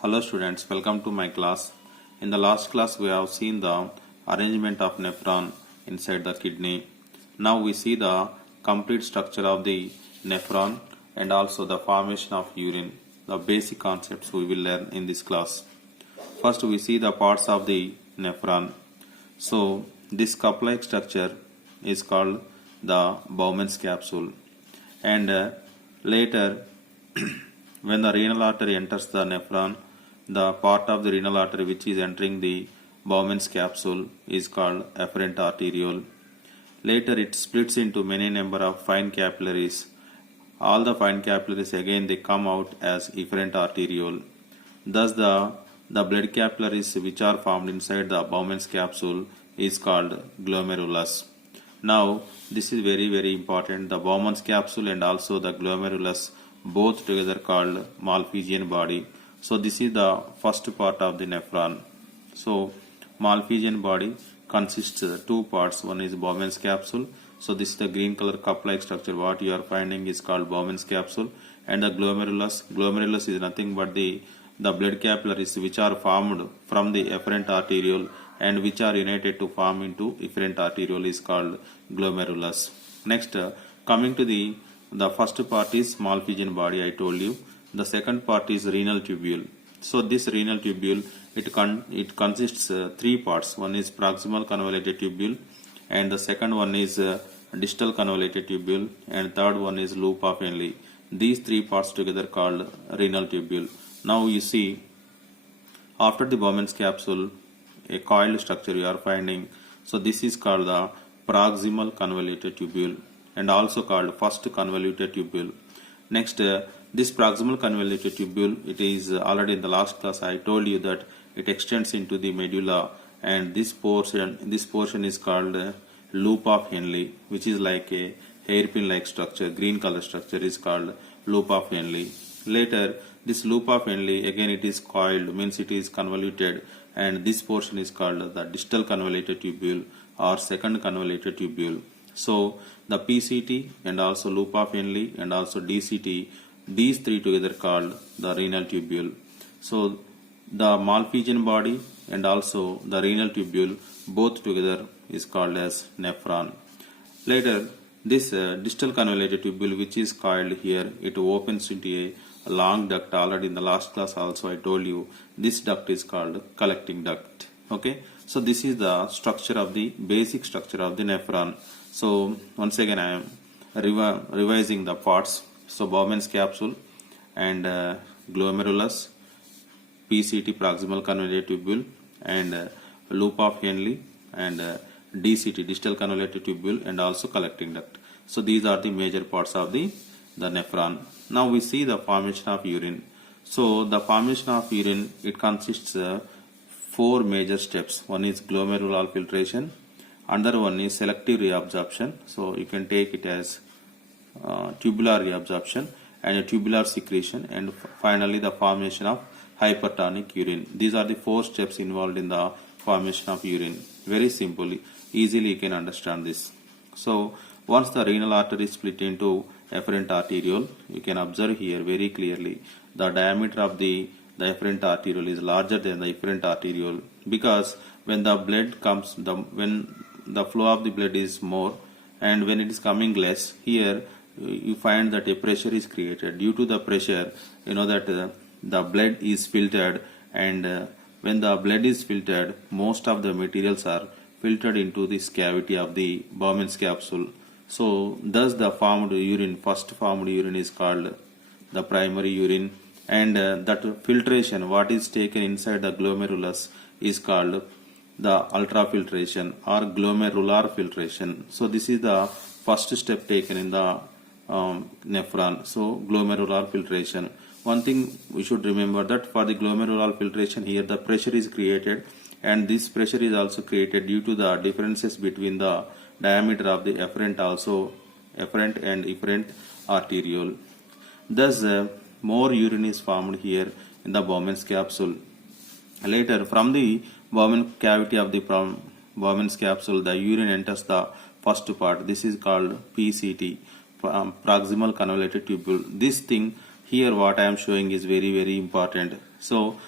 Hello students, welcome to my class. In the last class we have seen the arrangement of nephron inside the kidney. Now we see the complete structure of the nephron and also the formation of urine. The basic concepts we will learn in this class. First we see the parts of the nephron. So this cup-like structure is called the Bowman's capsule, and later when the renal artery enters the nephron, the part of the renal artery which is entering the Bowman's capsule is called afferent arteriole. Later it splits into many number of fine capillaries. All the fine capillaries again they come out as efferent arteriole. Thus the blood capillaries which are formed inside the Bowman's capsule is called glomerulus. Now this is very important. The Bowman's capsule and also the glomerulus both together called Malpighian body. So this is the first part of the nephron. So Malpighian body consists of two parts. One is Bowman's capsule. So this is the green color cup-like structure. What you are finding is called Bowman's capsule, and the glomerulus. Glomerulus is nothing but the blood capillaries which are formed from the afferent arteriole and which are united to form into efferent arteriole is called glomerulus. Next, coming to the first part is Malpighian body, I told you. The second part is renal tubule. So this renal tubule, it consists three parts. One is proximal convoluted tubule, and the second one is distal convoluted tubule, and third one is loop of Henle. These three parts together called renal tubule. Now you see, after the Bowman's capsule, a coiled structure you are finding. So this is called the proximal convoluted tubule and also called first convoluted tubule. Next, this proximal convoluted tubule, it is already in the last class I told you that it extends into the medulla, and this portion is called loop of Henle, which is like a hairpin like structure. Green color structure is called loop of Henle. Later this loop of Henle again it is coiled, means it is convoluted, and this portion is called the distal convoluted tubule or second convoluted tubule. So the PCT and also loop of Henle and also DCT, these three together called the renal tubule. So the Malpighian body and also the renal tubule both together is called as nephron. Later this distal convoluted tubule which is coiled here, it opens into a long duct. Already in the last class also I told you this duct is called collecting duct. Okay, so this is the structure of the basic structure of the nephron. So once again I am revising the parts. So Bowman's capsule and glomerulus, PCT proximal convoluted tubule, and loop of Henle, and DCT distal convoluted tubule, and also collecting duct. So these are the major parts of the nephron. Now we see the formation of urine. So the formation of urine, it consists of four major steps. One is glomerular filtration, another one is selective reabsorption. So you can take it as tubular reabsorption and a tubular secretion, and finally the formation of hypertonic urine. These are the four steps involved in the formation of urine. Very simply, easily you can understand this. So once the renal artery is split into afferent arteriole, you can observe here very clearly the diameter of the afferent arteriole is larger than the efferent arteriole, because when the blood comes, when the flow of the blood is more and when it is coming less, here you find that a pressure is created. Due to the pressure, you know that the blood is filtered, and when the blood is filtered, most of the materials are filtered into this cavity of the Bowman's capsule. So thus the formed urine, first formed urine is called the primary urine, and that filtration what is taken inside the glomerulus is called the ultrafiltration or glomerular filtration. So this is the first step taken in the nephron. So glomerular filtration. One thing we should remember that for the glomerular filtration, here the pressure is created, and this pressure is also created due to the differences between the diameter of the afferent and efferent arteriole. Thus more urine is formed here in the Bowman's capsule. Later from the Bowman cavity of the Bowman's capsule, the urine enters the first part. This is called PCT, proximal convoluted tubule. This thing here what I am showing is very important. So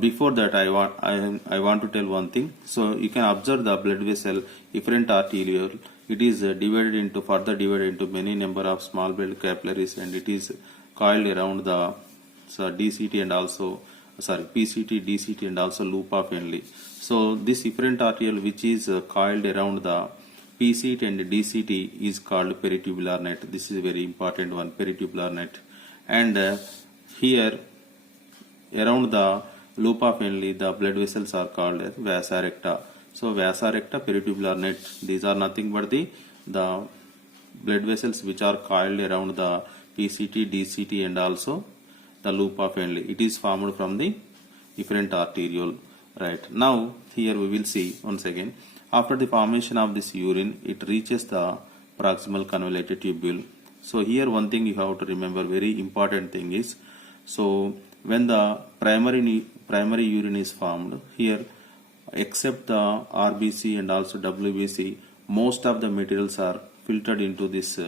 before that I want to tell one thing. So you can observe the blood vessel efferent arteriole. It is further divided into many number of small blood capillaries, and it is coiled around the DCT and also PCT, DCT and also loop of Henle. So this efferent arteriole which is coiled around the PCT and DCT is called peritubular net. This is a very important one, peritubular net. And here around the loop of Henle, the blood vessels are called as vasa recta. So vasa recta, peritubular net, these are nothing but the blood vessels which are coiled around the PCT, DCT and also the loop of Henle. It is formed from the efferent arteriole. Right. Now here we will see once again, after the formation of this urine, it reaches the proximal convoluted tubule. So here one thing you have to remember, very important thing is, so when the primary urine is formed, here except the RBC and also WBC, most of the materials are filtered into this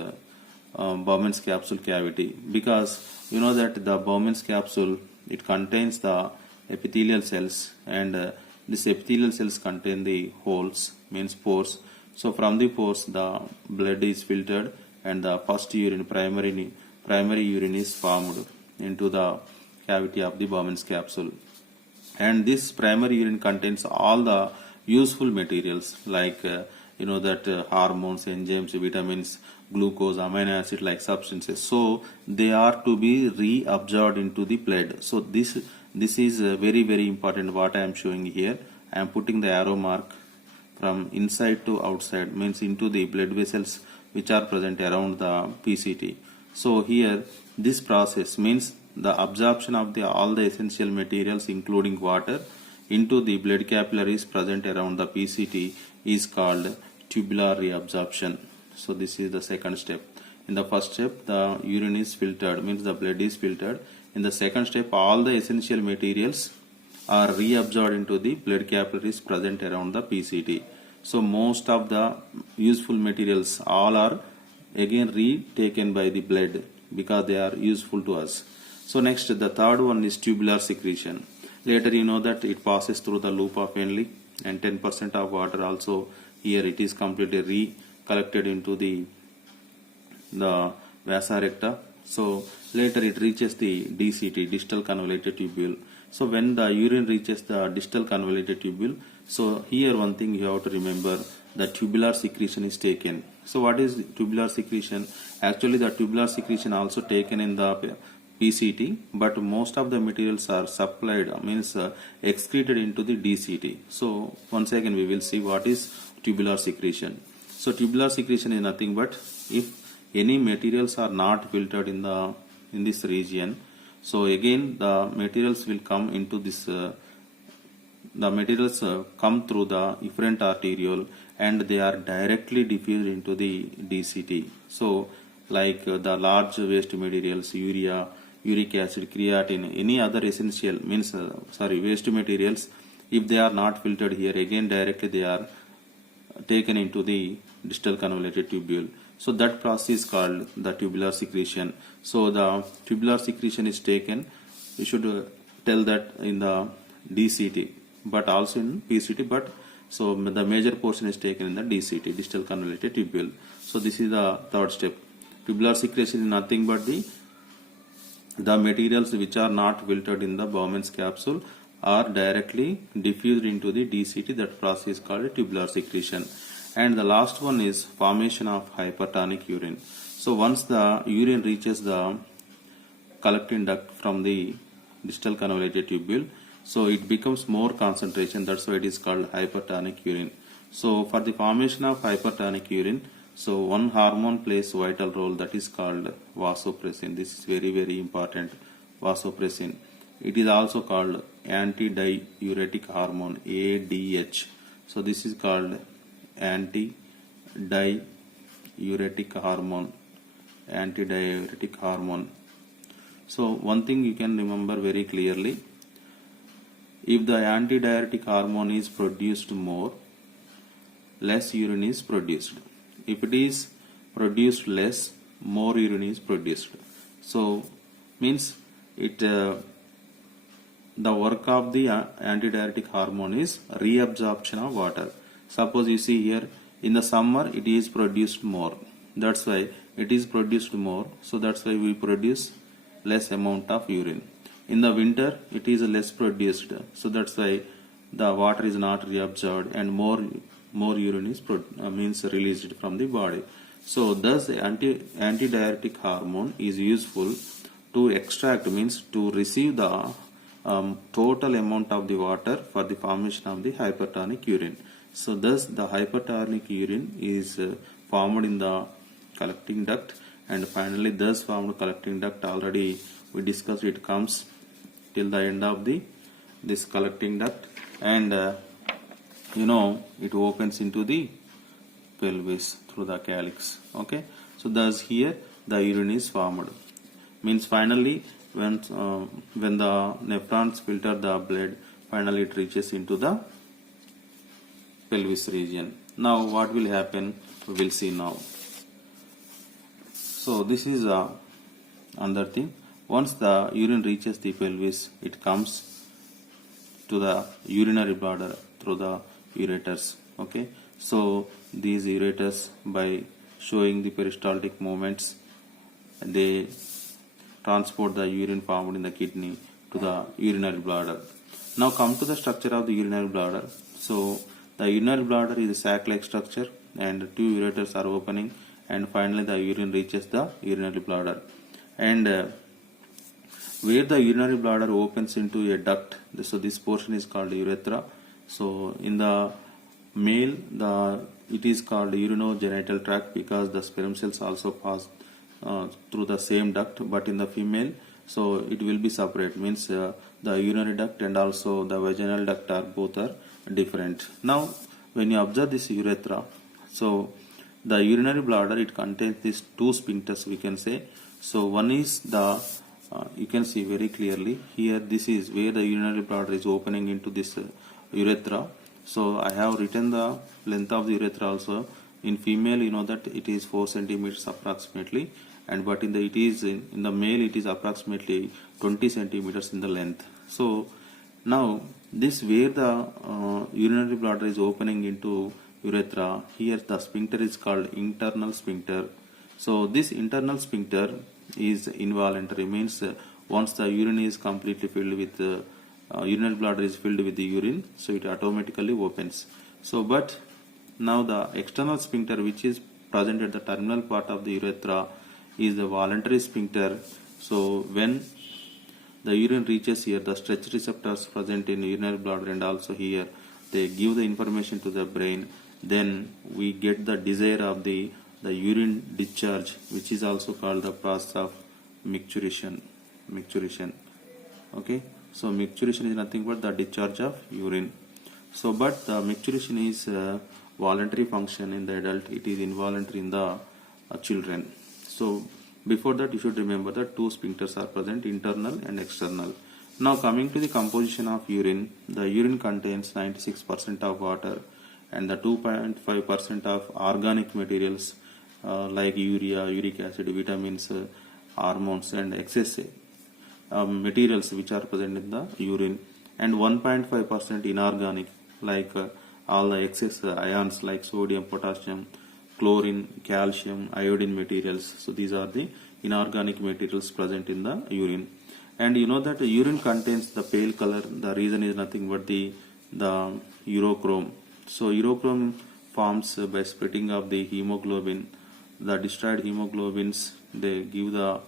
Bowman's capsule cavity, because you know that the Bowman's capsule, it contains the epithelial cells, and these epithelial cells contain the holes, means pores. So from the pores the blood is filtered and the first urine, primary urine is formed into the cavity of the Bowman's capsule. And this primary urine contains all the useful materials like hormones, enzymes, vitamins, glucose, amino acid like substances. So they are to be reabsorbed into the blood. So this is very important what I am showing here. I am putting the arrow mark from inside to outside, means into the blood vessels which are present around the PCT. So here this process means the absorption of all the essential materials including water into the blood capillaries present around the PCT is called tubular reabsorption. So this is the second step. In the first step the urine is filtered, means the blood is filtered. In the second step all the essential materials are reabsorbed into the blood capillaries present around the PCT. So most of the useful materials all are again retaken by the blood because they are useful to us. So next, the third one is tubular secretion. Later you know that it passes through the loop of Henle, and 10% of water also here it is completely recollected into the vasa recta. So later it reaches the DCT, distal convoluted tubule. So when the urine reaches the distal convoluted tubule, so here one thing you have to remember, the tubular secretion is taken. So what is tubular secretion? Actually the tubular secretion also taken in the PCT, but most of the materials are supplied, means excreted into the DCT. So once again we will see what is tubular secretion. So tubular secretion is nothing but if any materials are not filtered in this region, so again the materials will come into this come through the efferent arteriole and they are directly diffused into the DCT. So like the large waste materials, urea, uric acid, creatine, any other essential waste materials, if they are not filtered here, again directly they are taken into the distal convoluted tubule. So that process is called the tubular secretion. So the tubular secretion is taken, you should tell that in the DCT, but also in PCT, but so the major portion is taken in the DCT, distal convoluted tubule. So this is the third step. Tubular secretion is nothing but the materials which are not filtered in the Bowman's capsule are directly diffused into the DCT. That process is called tubular secretion. And the last one is formation of hypertonic urine. So once the urine reaches the collecting duct from the distal convoluted tubule, so it becomes more concentration, that's why it is called hypertonic urine. So for the formation of hypertonic urine, so one hormone plays vital role, that is called vasopressin. This is very important, vasopressin. It is also called antidiuretic hormone, ADH. So this is called antidiuretic hormone. So one thing you can remember very clearly, if the antidiuretic hormone is produced more, less urine is produced. If it is produced less, more urine is produced. So means it the work of the antidiuretic hormone is reabsorption of water. Suppose you see here, in the summer it is produced more, that's why it is produced more, so that's why we produce less amount of urine. In the winter it is less produced, so that's why the water is not reabsorbed and more urine is means released from the body. So thus the antidiuretic hormone is useful to extract, means to receive the total amount of the water for the formation of the hypertonic urine. So thus the hypertonic urine is formed in the collecting duct, and finally thus formed collecting duct already we discussed, it comes till the end of this collecting duct, and it opens into the pelvis through the calyx. Okay, so thus here the urine is formed, means finally when the nephrons filter the blood, finally it reaches into the pelvis region. Now what will happen, we will see now. So this is another thing. Once the urine reaches the pelvis, it comes to the urinary bladder through the ureters. Okay, so these ureters, by showing the peristaltic movements, they transport the urine formed in the kidney to the urinary bladder. Now come to the structure of the urinary bladder. So the urinary bladder is a sac-like structure, and two ureters are opening, and finally the urine reaches the urinary bladder. And where the urinary bladder opens into a duct, so this portion is called urethra. So in the male, it is called urinogenital tract because the sperm cells also pass through the same duct, but in the female, so it will be separate, means the urinary duct and also the vaginal duct both are different. Now when you observe this urethra, so the urinary bladder, it contains these two sphincters, we can say. So one is the you can see very clearly here, this is where the urinary bladder is opening into this urethra. So I have written the length of the urethra also. In female, you know that it is 4 centimeters approximately, and but in the male it is approximately 20 centimeters in the length. So now this where the urinary bladder is opening into urethra, here the sphincter is called internal sphincter. So this internal sphincter is involuntary, means once the urine is completely filled with urinary bladder is filled with the urine, so it automatically opens. So but now the external sphincter, which is present at the terminal part of the urethra, is the voluntary sphincter. So when the urine reaches here, the stretch receptors present in urinary bladder and also here, they give the information to the brain. Then we get the desire of the urine discharge, which is also called the process of micturition. Okay, so micturition is nothing but the discharge of urine. So but the micturition is voluntary function in the adult, it is involuntary in the children. So before that you should remember that two sphincters are present, internal and external. Now coming to the composition of urine, the urine contains 96% of water and the 2.5% of organic materials like urea, uric acid, vitamins, hormones and excess materials which are present in the urine, and 1.5% inorganic like all the excess ions like sodium, potassium, chlorine, calcium, iodine materials. So these are the inorganic materials present in the urine. And you know that urine contains the pale color. The reason is nothing but the urochrome. So urochrome forms by splitting of the hemoglobin. The destroyed hemoglobins, they give the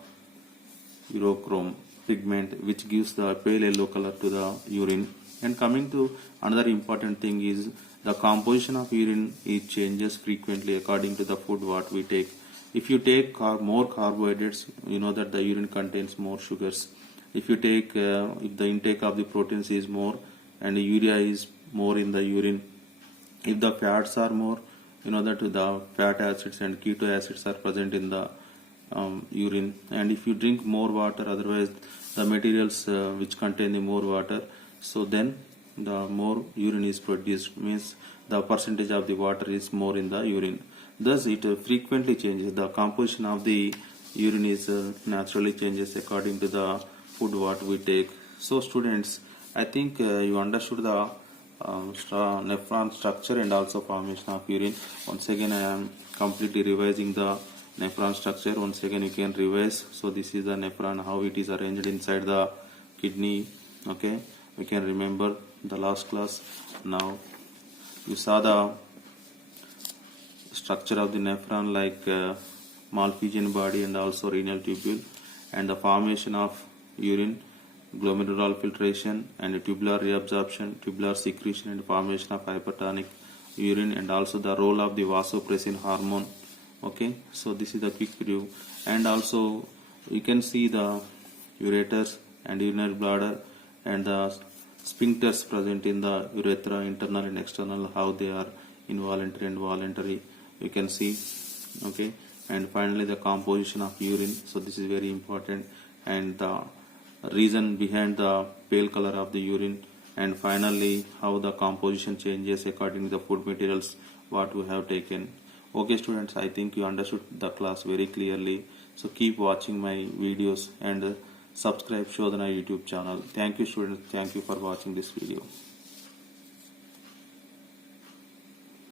urochrome pigment, which gives the pale yellow color to the urine. And coming to another important thing is the composition of urine, it changes frequently according to the food what we take. If you take more carbohydrates, you know that the urine contains more sugars. If you take if the intake of the proteins is more and the urea is more in the urine, if the fats are more, you know that the fat acids and keto acids are present in the urine. And if you drink more water, otherwise the materials which contain the more water, so then the more urine is produced, means the percentage of the water is more in the urine. Thus it frequently changes. The composition of the urine is naturally changes according to the food what we take. So students, I think you understood the nephron structure and also formation of urine. Once again I am completely revising the nephron structure. Once again you can revise. So this is the nephron, how it is arranged inside the kidney. Okay, we can remember the last class. Now you saw the structure of the nephron, like Malpighian body and also renal tubule, and the formation of urine, glomerular filtration and tubular reabsorption, tubular secretion and formation of hypertonic urine, and also the role of the vasopressin hormone. Okay, so this is the quick review. And also you can see the ureters and urinary bladder and the sphincters present in the urethra, internal and external, how they are involuntary and voluntary, you can see. Okay, and finally the composition of urine. So this is very important, and the reason behind the pale color of the urine, and finally how the composition changes according to the food materials what we have taken. Okay students, I think you understood the class very clearly. So keep watching my videos and subscribe Shodhana YouTube channel. Thank you students, thank you for watching this video.